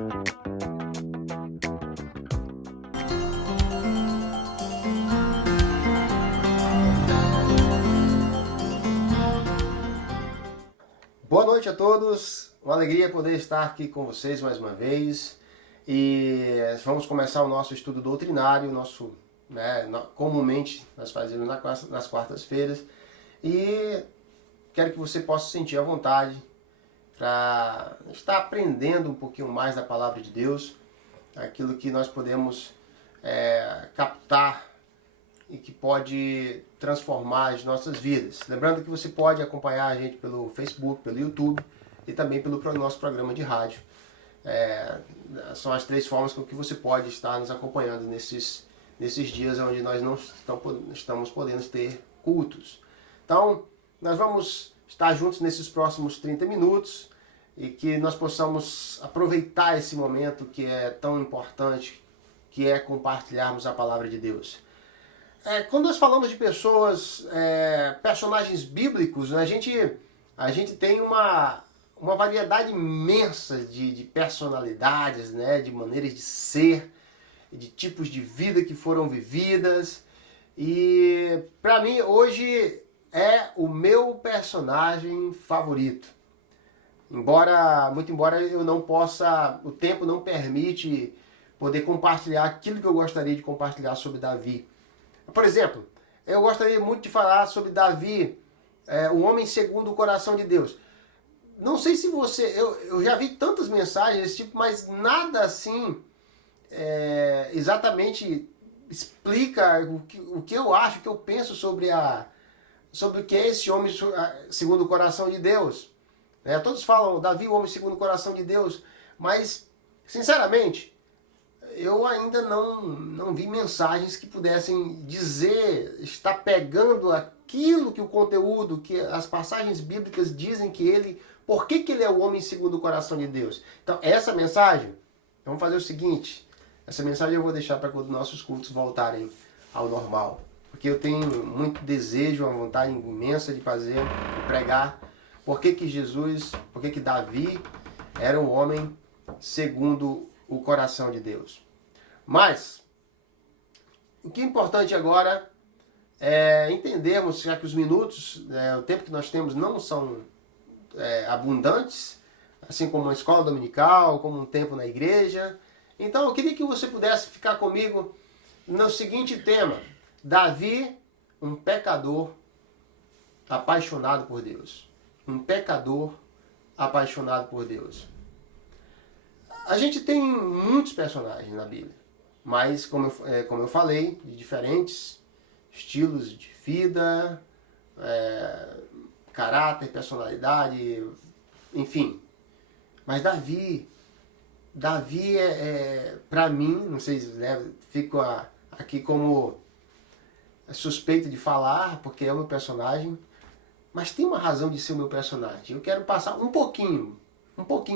Boa noite a todos, uma alegria poder estar aqui com vocês mais uma vez e vamos começar o nosso estudo doutrinário, comumente nós fazemos nas quartas-feiras e quero que você possa sentir à vontade para estar aprendendo um pouquinho mais da Palavra de Deus, aquilo que nós podemos captar e que pode transformar as nossas vidas. Lembrando que você pode acompanhar a gente pelo Facebook, pelo YouTube e também pelo nosso programa de rádio. São as três formas com que você pode estar nos acompanhando nesses dias onde nós não estamos podendo ter cultos. Então, nós vamos estar juntos nesses próximos 30 minutos e que nós possamos aproveitar esse momento que é tão importante, que é compartilharmos a Palavra de Deus. Quando nós falamos de pessoas, personagens bíblicos, a gente tem uma variedade imensa de personalidades, né, de maneiras de ser, de tipos de vida que foram vividas. E para mim hoje é o meu personagem favorito. Muito embora eu não possa, o tempo não permite poder compartilhar aquilo que eu gostaria de compartilhar sobre Davi. Por exemplo, eu gostaria muito de falar sobre Davi, o homem segundo o coração de Deus. Não sei se eu já vi tantas mensagens desse tipo, mas nada assim exatamente explica o que eu acho, o que eu penso sobre o que é esse homem segundo o coração de Deus. Todos falam, Davi, o homem segundo o coração de Deus, mas, sinceramente, eu ainda não vi mensagens que pudessem dizer, estar pegando aquilo que o conteúdo, que as passagens bíblicas dizem por que ele é o homem segundo o coração de Deus. Então, essa mensagem, vamos fazer o seguinte, essa mensagem eu vou deixar para quando nossos cultos voltarem ao normal. Porque eu tenho muito desejo, uma vontade imensa de fazer, de pregar, por que Davi era um homem segundo o coração de Deus. Mas, o que é importante agora é entendermos, já que os minutos, o tempo que nós temos não são abundantes, assim como uma escola dominical, como um tempo na igreja. Então eu queria que você pudesse ficar comigo no seguinte tema: Davi, um pecador apaixonado por Deus. Um pecador apaixonado por Deus. A gente tem muitos personagens na Bíblia, mas como eu falei, de diferentes estilos de vida, caráter, personalidade, enfim. Mas Davi para mim, não sei se fico aqui como suspeito de falar, porque é o meu personagem, mas tem uma razão de ser o meu personagem. Eu quero passar um pouquinho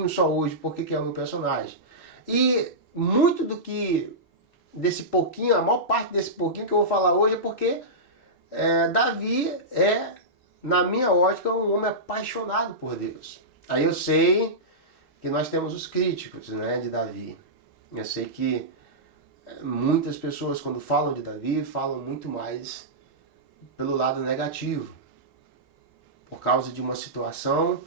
só hoje, porque é o meu personagem. E muito desse pouquinho, a maior parte desse pouquinho que eu vou falar hoje é porque Davi é, na minha ótica, um homem apaixonado por Deus. Aí eu sei que nós temos os críticos, de Davi. Eu sei que muitas pessoas, quando falam de Davi, falam muito mais pelo lado negativo, por causa de uma situação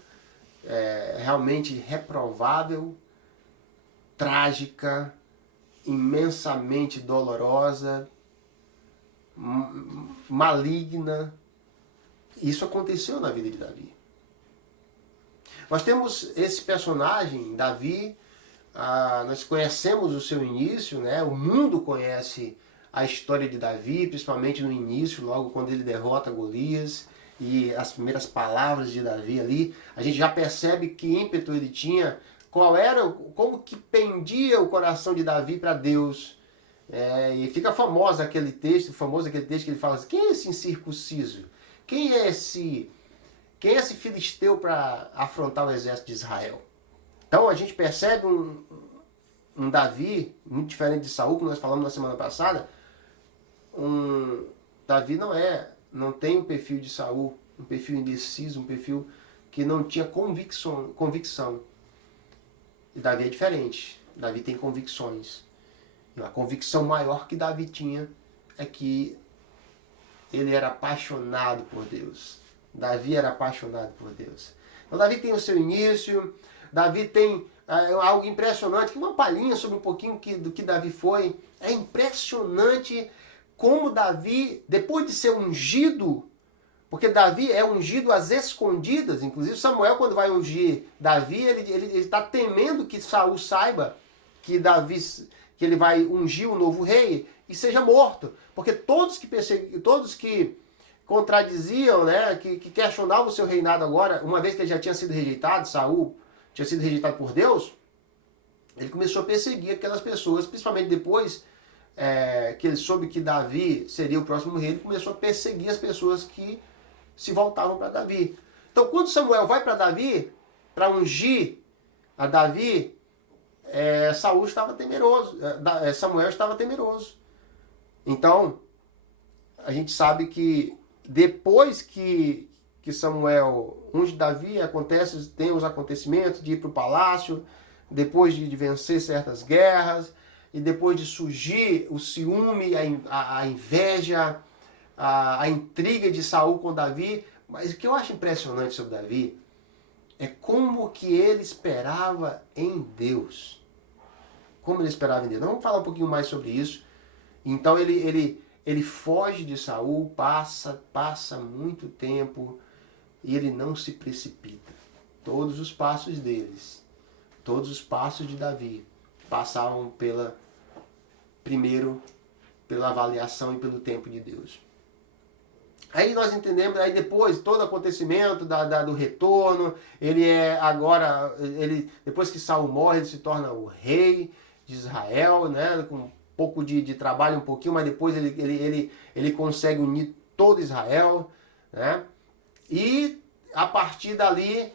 realmente reprovável, trágica, imensamente dolorosa, maligna. Isso aconteceu na vida de Davi. Nós temos esse personagem, Davi, nós conhecemos o seu início, o mundo conhece a história de Davi, principalmente no início, logo quando ele derrota Golias, e as primeiras palavras de Davi ali, a gente já percebe que ímpeto ele tinha, como que pendia o coração de Davi para Deus. E fica famoso aquele texto que ele fala assim: quem é esse incircunciso? Quem é esse filisteu para afrontar o exército de Israel? Então a gente percebe um Davi muito diferente de Saul, que nós falamos na semana passada. Davi não tem o perfil de Saul, um perfil indeciso, um perfil que não tinha convicção. E Davi é diferente. Davi tem convicções. E a convicção maior que Davi tinha é que ele era apaixonado por Deus. Davi era apaixonado por Deus. Então Davi tem o seu início, Davi tem algo impressionante, que uma palhinha sobre um pouquinho do que Davi foi. É impressionante como Davi, depois de ser ungido, porque Davi é ungido às escondidas, inclusive Samuel, quando vai ungir Davi, ele está temendo que Saul saiba que ele vai ungir o novo rei e seja morto. Porque todos que contradiziam, né, que questionavam o seu reinado agora, uma vez que ele já tinha sido rejeitado, Saul tinha sido rejeitado por Deus, ele começou a perseguir aquelas pessoas, principalmente depois que ele soube que Davi seria o próximo rei, ele começou a perseguir as pessoas que se voltavam para Davi. Então, quando Samuel vai para Davi, para ungir a Davi, Saul estava temeroso, Samuel estava temeroso. Então, a gente sabe que depois que Samuel unge Davi, tem os acontecimentos de ir para o palácio, depois de vencer certas guerras, e depois de surgir o ciúme, a inveja, a intriga de Saul com Davi. Mas o que eu acho impressionante sobre Davi é como que ele esperava em Deus. Como ele esperava em Deus. Vamos falar um pouquinho mais sobre isso. Então ele foge de Saul, passa muito tempo e ele não se precipita. Todos os passos todos os passos de Davi passavam primeiro pela avaliação e pelo tempo de Deus. Aí nós entendemos, aí depois, todo acontecimento do retorno, depois que Saul morre, ele se torna o rei de Israel, né, com um pouco de trabalho, um pouquinho, mas depois ele consegue unir todo Israel, né, e a partir dali,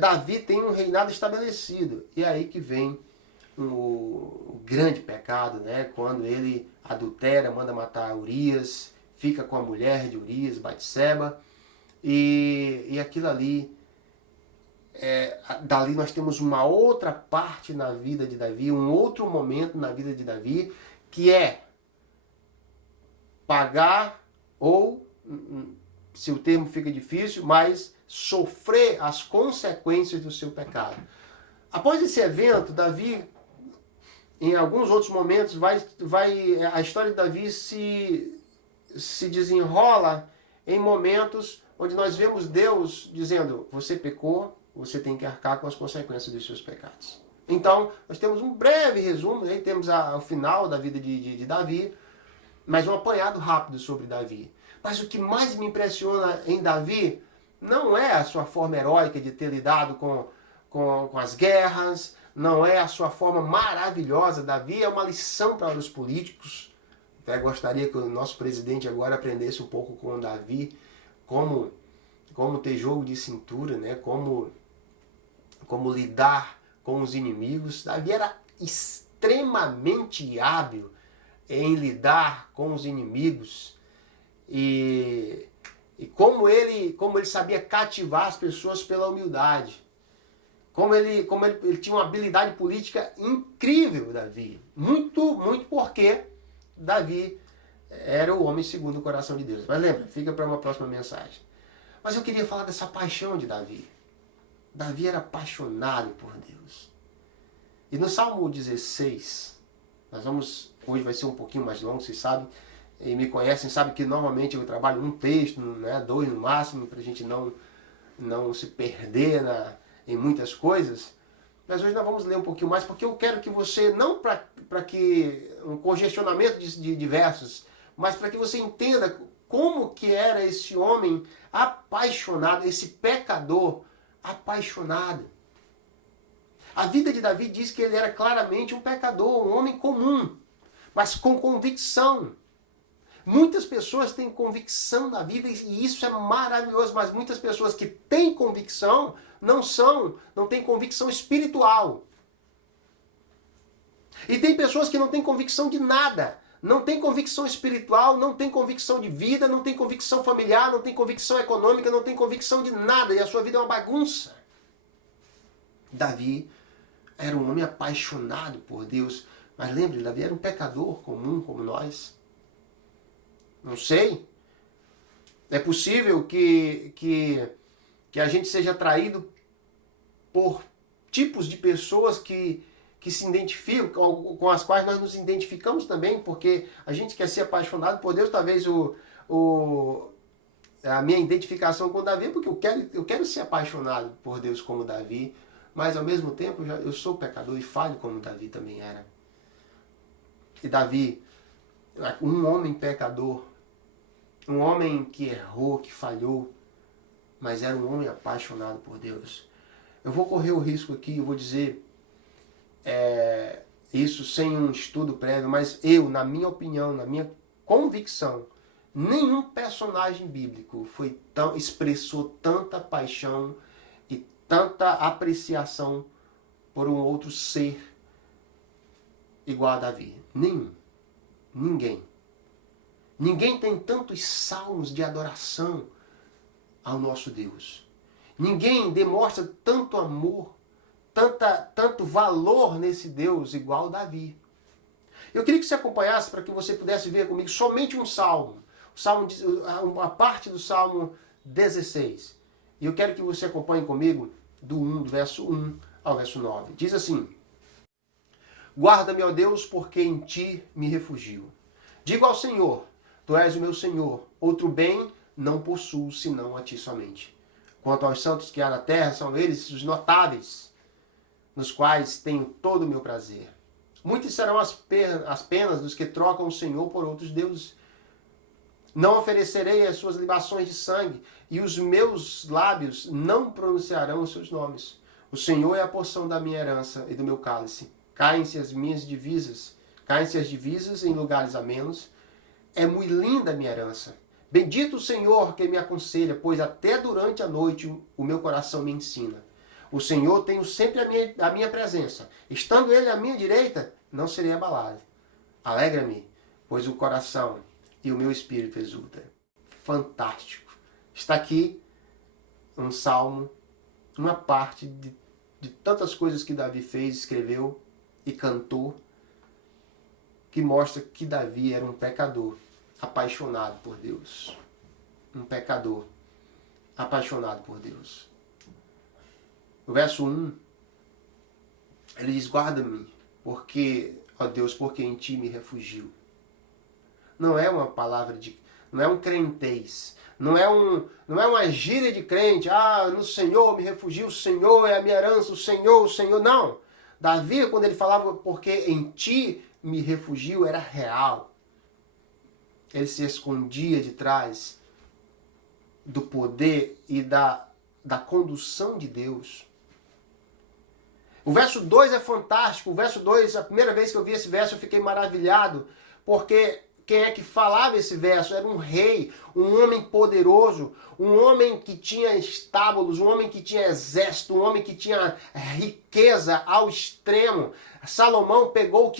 Davi tem um reinado estabelecido. E aí que vem o grande pecado, né, quando ele adultera, manda matar Urias, fica com a mulher de Urias, Batseba, e aquilo ali, dali nós temos uma outra parte na vida de Davi, um outro momento na vida de Davi, que é pagar, ou, se o termo fica difícil, mas sofrer as consequências do seu pecado. Após esse evento, Davi, em alguns outros momentos, a história de Davi se desenrola em momentos onde nós vemos Deus dizendo: você pecou, você tem que arcar com as consequências dos seus pecados. Então, nós temos um breve resumo, né? Temos o final da vida de Davi, mas um apanhado rápido sobre Davi. Mas o que mais me impressiona em Davi não é a sua forma heróica de ter lidado com as guerras, não é a sua forma maravilhosa. Davi é uma lição para os políticos. Até gostaria que o nosso presidente agora aprendesse um pouco com Davi, como ter jogo de cintura, né? Como lidar com os inimigos. Davi era extremamente hábil em lidar com os inimigos e como ele sabia cativar as pessoas pela humildade. Como ele tinha uma habilidade política incrível, Davi. Muito, muito porque Davi era o homem segundo o coração de Deus. Mas lembra, fica para uma próxima mensagem. Mas eu queria falar dessa paixão de Davi. Davi era apaixonado por Deus. E no Salmo 16, hoje vai ser um pouquinho mais longo, vocês sabem, e me conhecem, sabem que normalmente eu trabalho um texto, né, 2 no máximo, para a gente não se perder em muitas coisas. Mas hoje nós vamos ler um pouquinho mais, porque eu quero que você, não para que um congestionamento de versos, mas para que você entenda como que era esse homem apaixonado, esse pecador apaixonado. A vida de Davi diz que ele era claramente um pecador, um homem comum, mas com convicção. Muitas pessoas têm convicção na vida e isso é maravilhoso, mas muitas pessoas que têm convicção não têm convicção espiritual. E tem pessoas que não têm convicção de nada. Não tem convicção espiritual, não tem convicção de vida, não tem convicção familiar, não tem convicção econômica, não tem convicção de nada. E a sua vida é uma bagunça. Davi era um homem apaixonado por Deus. Mas lembre, Davi era um pecador comum como nós. Não sei. É possível que a gente seja atraído por tipos de pessoas que se identificam, com as quais nós nos identificamos também, porque a gente quer ser apaixonado por Deus. Talvez a minha identificação com Davi é porque eu quero ser apaixonado por Deus como Davi, mas ao mesmo tempo eu sou pecador e falho como Davi também era. E Davi, um homem pecador, um homem que errou, que falhou, mas era um homem apaixonado por Deus. Eu vou correr o risco aqui, eu vou dizer isso sem um estudo prévio, mas na minha opinião, na minha convicção, nenhum personagem bíblico expressou tanta paixão e tanta apreciação por um outro ser igual a Davi. Nenhum. Ninguém. Ninguém tem tantos salmos de adoração ao nosso Deus. Ninguém demonstra tanto amor, tanto valor nesse Deus igual Davi. Eu queria que você acompanhasse para que você pudesse ver comigo somente um salmo. Uma parte do Salmo 16. E eu quero que você acompanhe comigo do verso 1 ao verso 9. Diz assim: Guarda-me, ó Deus, porque em ti me refugio. Digo ao Senhor, tu és o meu Senhor, outro bem não possuo senão a ti somente. Quanto aos santos que há na terra, são eles os notáveis, nos quais tenho todo o meu prazer. Muitas serão as penas dos que trocam o Senhor por outros deuses. Não oferecerei as suas libações de sangue, e os meus lábios não pronunciarão os seus nomes. O Senhor é a porção da minha herança e do meu cálice. Caem-se as divisas em lugares amenos. É muito linda a minha herança. Bendito o Senhor que me aconselha, pois até durante a noite o meu coração me ensina. O Senhor tem sempre a minha presença. Estando Ele à minha direita, não serei abalado. Alegra-me, pois o coração e o meu espírito exulta. Fantástico. Está aqui um salmo, uma parte de tantas coisas que Davi fez, escreveu e cantou, que mostra que Davi era um pecador apaixonado por Deus. Um pecador apaixonado por Deus. O verso 1, ele diz: Guarda-me, porque, ó Deus, porque em ti me refugio. Não é uma palavra não é um crentez, não é uma gíria de crente. No Senhor me refugio, o Senhor é a minha herança, o Senhor. Não. Davi, quando ele falava porque em ti me refugio, era real. Ele se escondia de trás do poder e da condução de Deus. O verso 2 é fantástico. O verso 2, a primeira vez que eu vi esse verso, eu fiquei maravilhado, porque quem é que falava esse verso? Era um rei, um homem poderoso, um homem que tinha estábulos, um homem que tinha exército, um homem que tinha riqueza ao extremo. Salomão pegou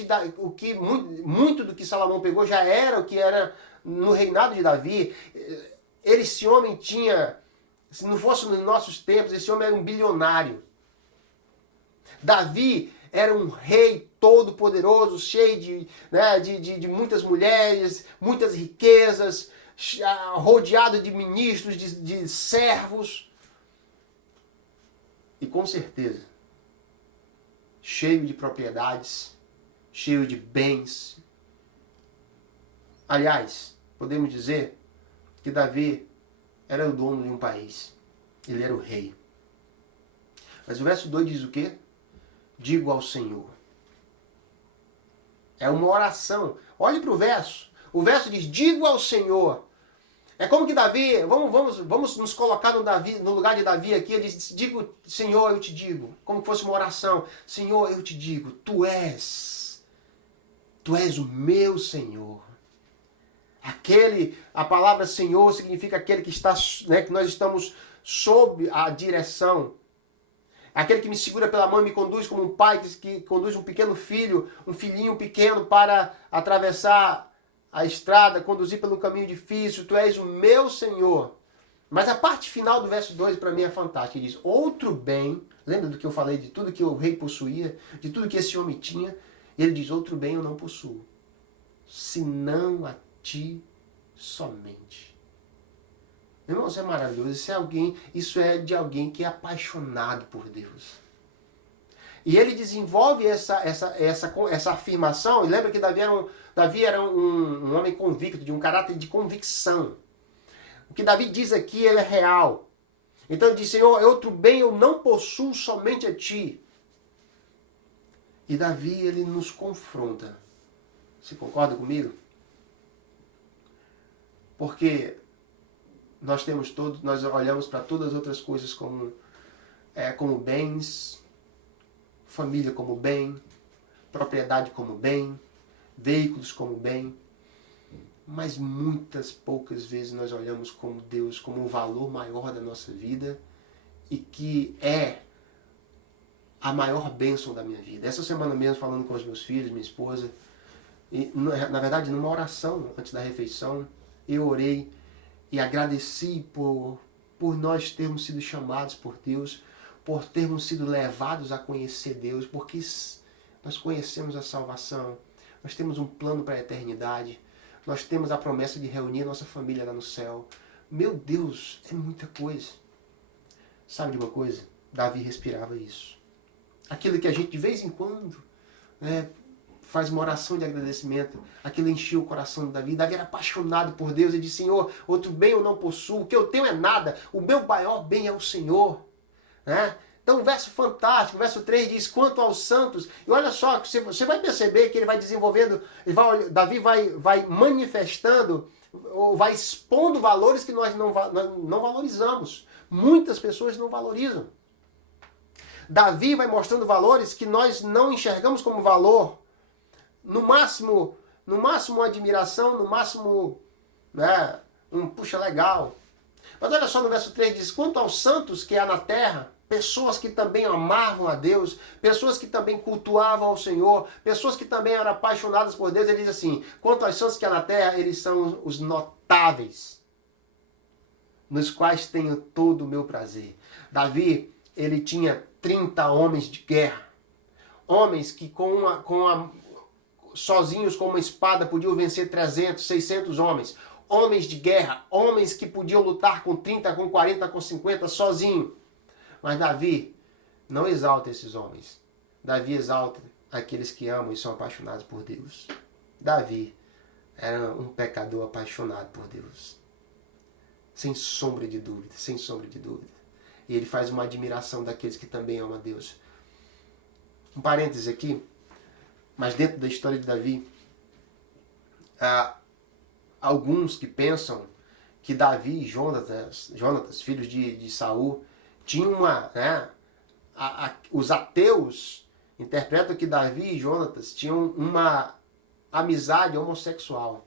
muito do que Salomão pegou já era o que era no reinado de Davi. Esse homem tinha, se não fosse nos nossos tempos, esse homem era um bilionário. Davi era um rei todo poderoso, cheio de muitas mulheres, muitas riquezas, rodeado de ministros, de servos. E com certeza, cheio de propriedades, cheio de bens. Aliás, podemos dizer que Davi era o dono de um país. Ele era o rei. Mas o verso 2 diz o quê? Digo ao Senhor. É uma oração. Olhe para o verso. O verso diz: digo ao Senhor. É como que Davi, vamos nos colocar no lugar de Davi aqui. Ele diz: digo, Senhor, eu te digo. Como que fosse uma oração. Senhor, eu te digo, tu és o meu Senhor. A palavra Senhor significa aquele que está, que nós estamos sob a direção. Aquele que me segura pela mão e me conduz como um pai que conduz um pequeno filho, um filhinho pequeno para atravessar a estrada, conduzir pelo caminho difícil. Tu és o meu Senhor. Mas a parte final do verso 2 para mim é fantástica. Ele diz, outro bem, lembra do que eu falei, de tudo que o rei possuía, de tudo que esse homem tinha? Ele diz, outro bem eu não possuo, senão a ti somente. Irmãos, é maravilhoso. Isso é de alguém que é apaixonado por Deus. E ele desenvolve essa afirmação. E lembra que Davi era um homem convicto, de um caráter de convicção. O que Davi diz aqui, ele é real. Então ele diz, Senhor, outro bem eu não possuo, somente a ti. E Davi, ele nos confronta. Você concorda comigo? Porque nós olhamos para todas as outras coisas como bens, família como bem, propriedade como bem, veículos como bem. Mas poucas vezes nós olhamos como Deus, como o valor maior da nossa vida e que é a maior bênção da minha vida. Essa semana mesmo, falando com os meus filhos, minha esposa, e, na verdade, numa oração antes da refeição, eu orei e agradeci por nós termos sido chamados por Deus, por termos sido levados a conhecer Deus, porque nós conhecemos a salvação, nós temos um plano para a eternidade, nós temos a promessa de reunir a nossa família lá no céu. Meu Deus, é muita coisa. Sabe de uma coisa? Davi respirava isso. Aquilo que a gente de vez em quando faz uma oração de agradecimento, aquilo encheu o coração de Davi. Davi era apaixonado por Deus. Ele disse, Senhor, outro bem eu não possuo, o que eu tenho é nada, o meu maior bem é o Senhor. Então um verso fantástico, o verso 3 diz, quanto aos santos, e olha só, você vai perceber que ele vai desenvolvendo, Davi vai manifestando, ou vai expondo valores que nós não valorizamos. Muitas pessoas não valorizam. Davi vai mostrando valores que nós não enxergamos como valor. No máximo uma admiração, no máximo puxa, legal. Mas olha só no verso 3 diz, quanto aos santos que há na terra, pessoas que também amavam a Deus, pessoas que também cultuavam ao Senhor, pessoas que também eram apaixonadas por Deus, ele diz assim, quanto aos santos que há na terra, eles são os notáveis, nos quais tenho todo o meu prazer. Davi, ele tinha 30 homens de guerra, homens que sozinhos com uma espada podiam vencer 300, 600 homens, homens de guerra, homens que podiam lutar com 30, com 40, com 50, sozinho. Mas Davi não exalta esses homens. Davi exalta aqueles que amam e são apaixonados por Deus. Davi era um pecador apaixonado por Deus. Sem sombra de dúvida, sem sombra de dúvida. E ele faz uma admiração daqueles que também amam a Deus. Um parêntese aqui, mas dentro da história de Davi, há alguns que pensam que Davi e Jonatas, filhos de Saul, tinham os ateus interpretam que Davi e Jonatas tinham uma amizade homossexual.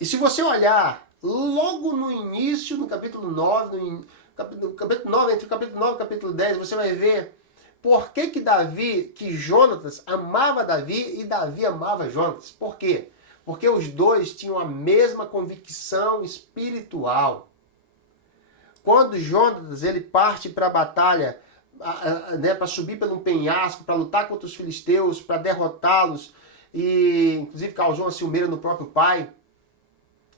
E se você olhar logo no início, no capítulo 9, entre o capítulo 9 e o capítulo 10, você vai ver por que Jonatas amava Davi e Davi amava Jonatas. Por quê? Porque os dois tinham a mesma convicção espiritual. Quando Jonatas ele parte para a batalha, para subir pelo penhasco, para lutar contra os filisteus, para derrotá-los, e inclusive causou uma ciumeira no próprio pai,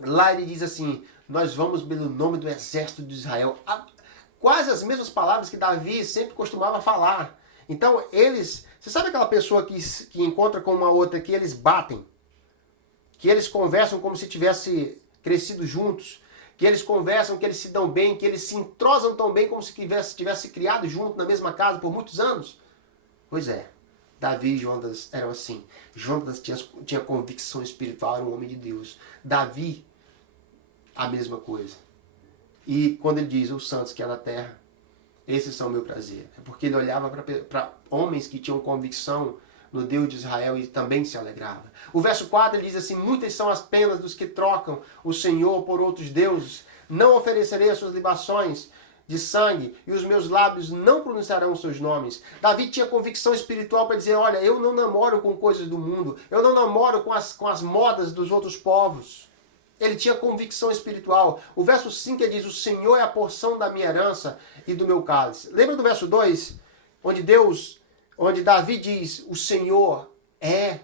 lá ele diz assim, nós vamos pelo nome do exército de Israel. Quase as mesmas palavras que Davi sempre costumava falar. Então você sabe aquela pessoa que encontra com uma outra que eles batem? Que eles conversam como se tivessem crescido juntos, que eles conversam, que eles se dão bem, que eles se entrosam tão bem como se tivessem criado junto na mesma casa por muitos anos? Pois é, Davi e Jonatas eram assim. Jonatas tinha convicção espiritual, era um homem de Deus. Davi, a mesma coisa. E quando ele diz, os santos que há na terra, esses são o meu prazer. É porque ele olhava para homens que tinham convicção no Deus de Israel e também se alegrava. O verso 4 ele diz assim, muitas são as penas dos que trocam o Senhor por outros deuses. Não oferecerei as suas libações de sangue e os meus lábios não pronunciarão os seus nomes. Davi tinha convicção espiritual para dizer, olha, eu não namoro com coisas do mundo, eu não namoro com as modas dos outros povos. Ele tinha convicção espiritual. O verso 5 ele diz, o Senhor é a porção da minha herança e do meu cálice. Lembra do verso 2? Onde Davi diz, o Senhor é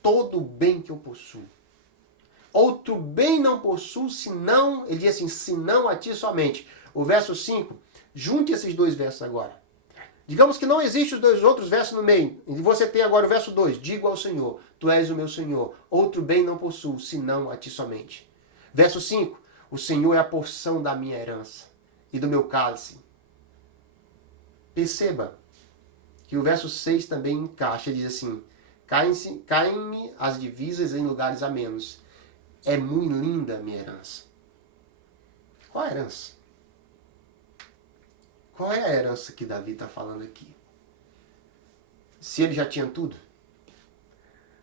todo o bem que eu possuo. Outro bem não possuo, senão, ele diz assim, senão a ti somente. O verso 5, junte esses dois versos agora. Digamos que não existem os dois outros versos no meio. E você tem agora o verso 2. Digo ao Senhor, tu és o meu Senhor. Outro bem não possuo, senão a ti somente. Verso 5. O Senhor é a porção da minha herança e do meu cálice. Perceba que o verso 6 também encaixa. Ele diz assim, caem-me as divisas em lugares amenos. É muito linda a minha herança. Qual a herança? Qual é a herança que Davi está falando aqui? Se ele já tinha tudo?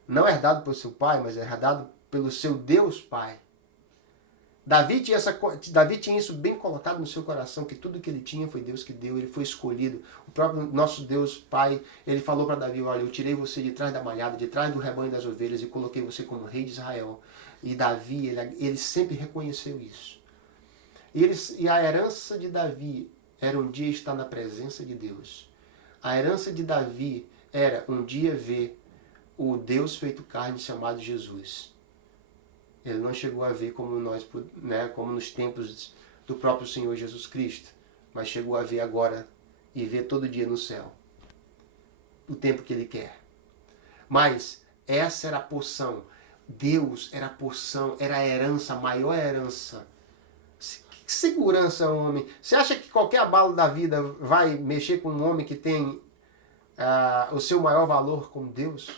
Não é herdado pelo seu pai, mas é herdado pelo seu Deus Pai. Davi tinha isso bem colocado no seu coração, que tudo que ele tinha foi Deus que deu, ele foi escolhido. O próprio nosso Deus Pai, ele falou para Davi, olha, eu tirei você de trás da malhada, de trás do rebanho das ovelhas e coloquei você como rei de Israel. E Davi, ele sempre reconheceu isso. E a herança de Davi era um dia estar na presença de Deus. A herança de Davi era um dia ver o Deus feito carne chamado Jesus. Ele não chegou a ver como nós, né, como nos tempos do próprio Senhor Jesus Cristo, mas chegou a ver agora e ver todo dia no céu. O tempo que ele quer. Mas essa era a porção. Deus era a porção, era a herança, a maior herança. Que segurança, homem. Você acha que qualquer abalo da vida vai mexer com um homem que tem o seu maior valor com Deus?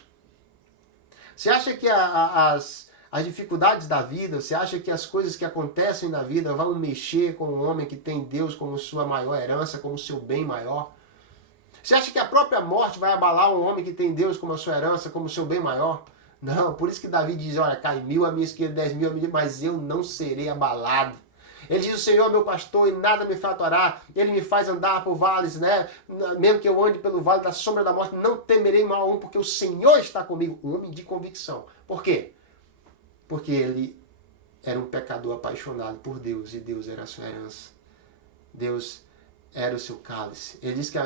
Você acha que as dificuldades da vida, você acha que as coisas que acontecem na vida vão mexer com um homem que tem Deus como sua maior herança, como seu bem maior? Você acha que a própria morte vai abalar um homem que tem Deus como a sua herança, como seu bem maior? Não, por isso que Davi diz, olha, cai 1000 à minha esquerda, 10.000 à minha direita, mas eu não serei abalado. Ele diz, o Senhor é meu pastor e nada me faltará. Ele me faz andar por vales, né? Mesmo que eu ande pelo vale da sombra da morte, não temerei mal algum, porque o Senhor está comigo. Um homem de convicção. Por quê? Porque ele era um pecador apaixonado por Deus e Deus era a sua herança. Deus era o seu cálice. Ele diz que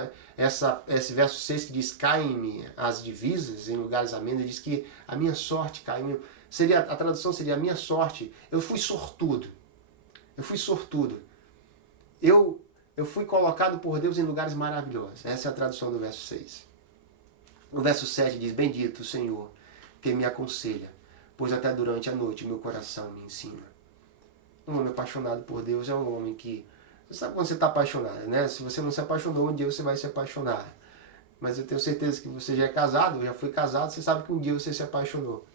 esse verso 6 que diz, caem-me as divisas em lugares amenos, ele diz que a minha sorte caiu. A tradução seria, a minha sorte, eu fui sortudo. Eu fui sortudo. Eu fui colocado por Deus em lugares maravilhosos. Essa é a tradução do verso 6. O verso 7 diz, bendito o Senhor, que me aconselha, pois até durante a noite meu coração me ensina. Um homem apaixonado por Deus é um homem que... Você sabe quando você está apaixonado, né? Se você não se apaixonou, um dia você vai se apaixonar. Mas eu tenho certeza que você já é casado, já foi casado, você sabe que um dia você se apaixonou.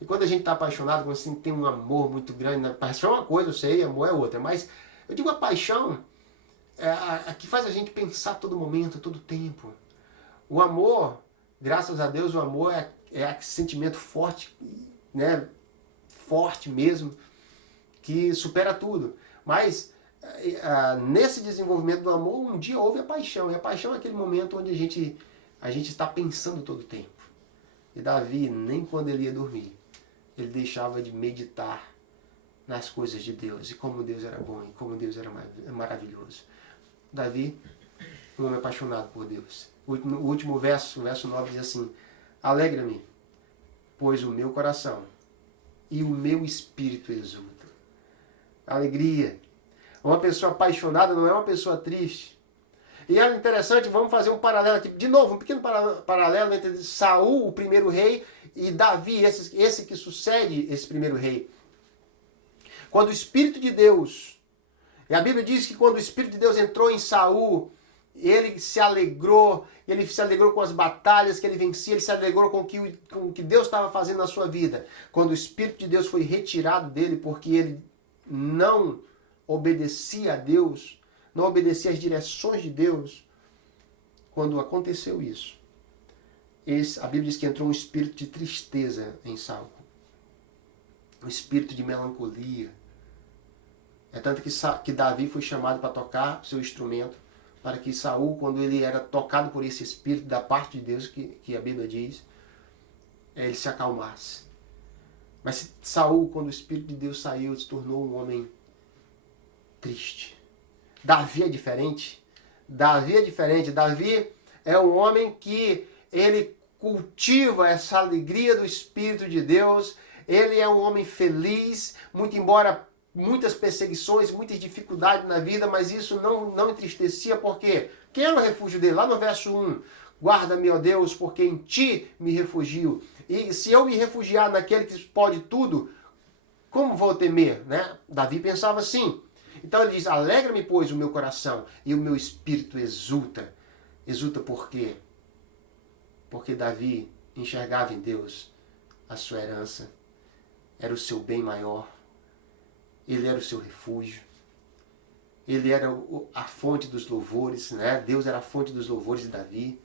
E quando a gente está apaixonado, quando você tem um amor muito grande, né? Paixão é uma coisa, eu sei, amor é outra. Mas eu digo a paixão a que faz a gente pensar todo momento, todo tempo. O amor, graças a Deus, o amor é aquele sentimento forte, né? Forte mesmo, que supera tudo. Mas nesse desenvolvimento do amor, um dia houve a paixão. E a paixão é aquele momento onde a gente está pensando todo o tempo. E Davi, nem quando ele ia dormir, ele deixava de meditar nas coisas de Deus. E como Deus era bom, e como Deus era maravilhoso. Davi, um homem apaixonado por Deus. O último verso, o verso 9 diz assim, alegra-me, pois o meu coração e o meu espírito exultam. Alegria. Uma pessoa apaixonada não é uma pessoa triste. E é interessante, vamos fazer um paralelo aqui. De novo, um pequeno paralelo entre Saul, o primeiro rei, e Davi, esse que sucede esse primeiro rei. Quando o Espírito de Deus, e a Bíblia diz que quando o Espírito de Deus entrou em Saul, ele se alegrou com as batalhas que ele vencia, ele se alegrou com o que Deus estava fazendo na sua vida. Quando o Espírito de Deus foi retirado dele, porque ele não obedecia a Deus, não obedecia às direções de Deus, quando aconteceu isso, a Bíblia diz que entrou um espírito de tristeza em Saul, um espírito de melancolia. É tanto que Davi foi chamado para tocar seu instrumento, para que Saul, quando ele era tocado por esse espírito da parte de Deus, que a Bíblia diz, ele se acalmasse. Mas Saul, quando o Espírito de Deus saiu, se tornou um homem triste. Davi é diferente. Davi é diferente. Davi é um homem que ele cultiva essa alegria do Espírito de Deus. Ele é um homem feliz, muito embora muitas perseguições, muitas dificuldades na vida, mas isso não entristecia, porque quem era o refúgio dele? Lá no verso 1, guarda-me, ó Deus, porque em ti me refugio. E se eu me refugiar naquele que pode tudo, como vou temer? Né? Davi pensava assim. Então ele diz, alegra-me, pois, o meu coração, e o meu espírito exulta. Exulta por quê? Porque Davi enxergava em Deus a sua herança, era o seu bem maior, ele era o seu refúgio, ele era a fonte dos louvores, né? Deus era a fonte dos louvores de Davi.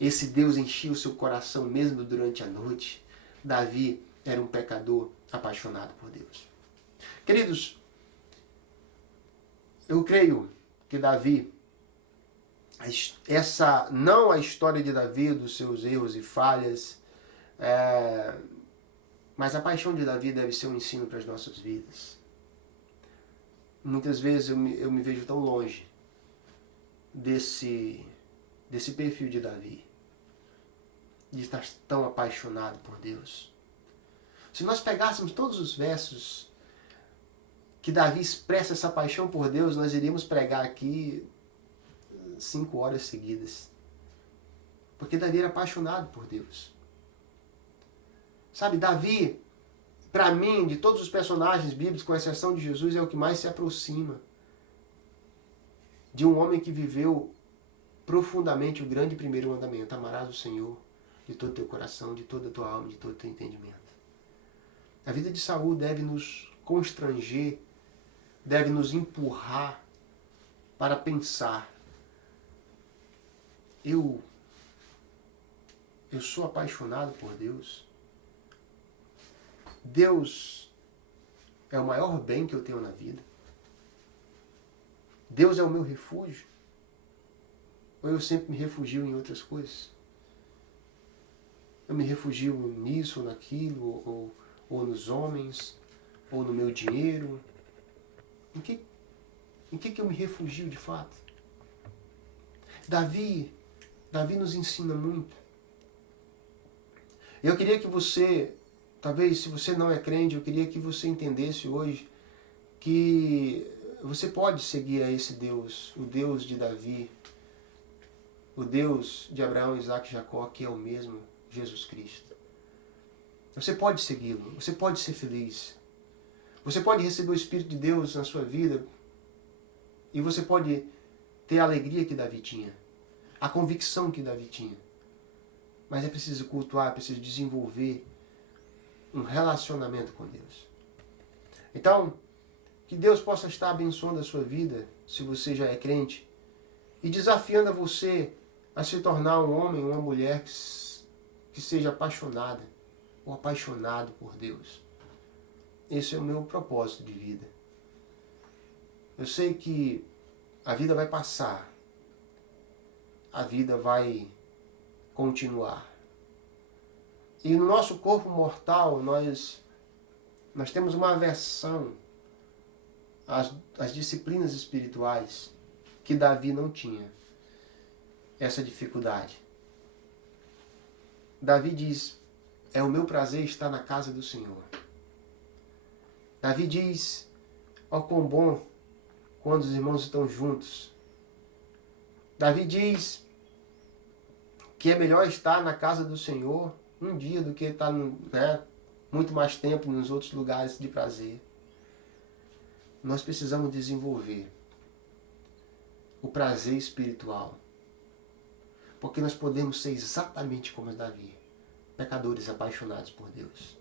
Esse Deus enchia o seu coração mesmo durante a noite. Davi era um pecador apaixonado por Deus. Queridos, eu creio que Davi, não a história de Davi, dos seus erros e falhas, mas a paixão de Davi deve ser um ensino para as nossas vidas. Muitas vezes eu me vejo tão longe desse perfil de Davi, de estar tão apaixonado por Deus. Se nós pegássemos todos os versos que Davi expressa essa paixão por Deus, nós iríamos pregar aqui 5 horas seguidas. Porque Davi era apaixonado por Deus. Sabe, Davi, para mim, de todos os personagens bíblicos, com exceção de Jesus, é o que mais se aproxima de um homem que viveu profundamente o grande primeiro mandamento: amarás o Senhor de todo o teu coração, de toda a tua alma, de todo o teu entendimento. A vida de Saul deve nos constranger, deve nos empurrar para pensar: eu sou apaixonado por Deus? Deus é o maior bem que eu tenho na vida? Deus é o meu refúgio? Ou eu sempre me refugio em outras coisas? Eu me refugio nisso ou naquilo, ou nos homens, ou no meu dinheiro? Em que eu me refugio de fato? Davi nos ensina muito. Eu queria que você, talvez se você não é crente, eu queria que você entendesse hoje que você pode seguir a esse Deus, o Deus de Davi, o Deus de Abraão, Isaac e Jacó, que é o mesmo Jesus Cristo. Você pode segui-lo, você pode ser feliz. Você pode receber o Espírito de Deus na sua vida e você pode ter a alegria que Davi tinha, a convicção que Davi tinha. Mas é preciso cultuar, é preciso desenvolver um relacionamento com Deus. Então, que Deus possa estar abençoando a sua vida, se você já é crente, e desafiando a você a se tornar um homem, uma mulher que seja apaixonada ou apaixonado por Deus. Esse é o meu propósito de vida. Eu sei que a vida vai passar, a vida vai continuar. E no nosso corpo mortal, nós temos uma aversão às disciplinas espirituais que Davi não tinha essa dificuldade. Davi diz, é o meu prazer estar na casa do Senhor. Davi diz, ó quão bom quando os irmãos estão juntos. Davi diz que é melhor estar na casa do Senhor um dia do que estar muito mais tempo nos outros lugares de prazer. Nós precisamos desenvolver o prazer espiritual, porque nós podemos ser exatamente como Davi, pecadores apaixonados por Deus.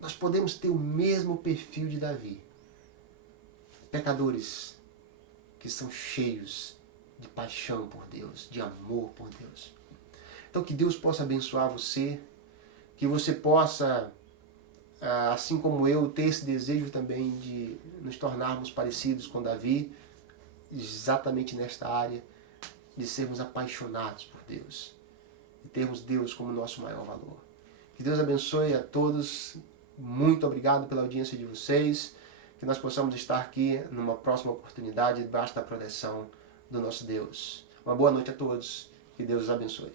Nós podemos ter o mesmo perfil de Davi, pecadores que são cheios de paixão por Deus, de amor por Deus. Então que Deus possa abençoar você, que você possa, assim como eu, ter esse desejo também de nos tornarmos parecidos com Davi, exatamente nesta área, de sermos apaixonados por Deus, e termos Deus como nosso maior valor. Que Deus abençoe a todos, Muito obrigado pela audiência de vocês. Que nós possamos estar aqui numa próxima oportunidade, debaixo da proteção do nosso Deus. Uma boa noite a todos. Que Deus os abençoe.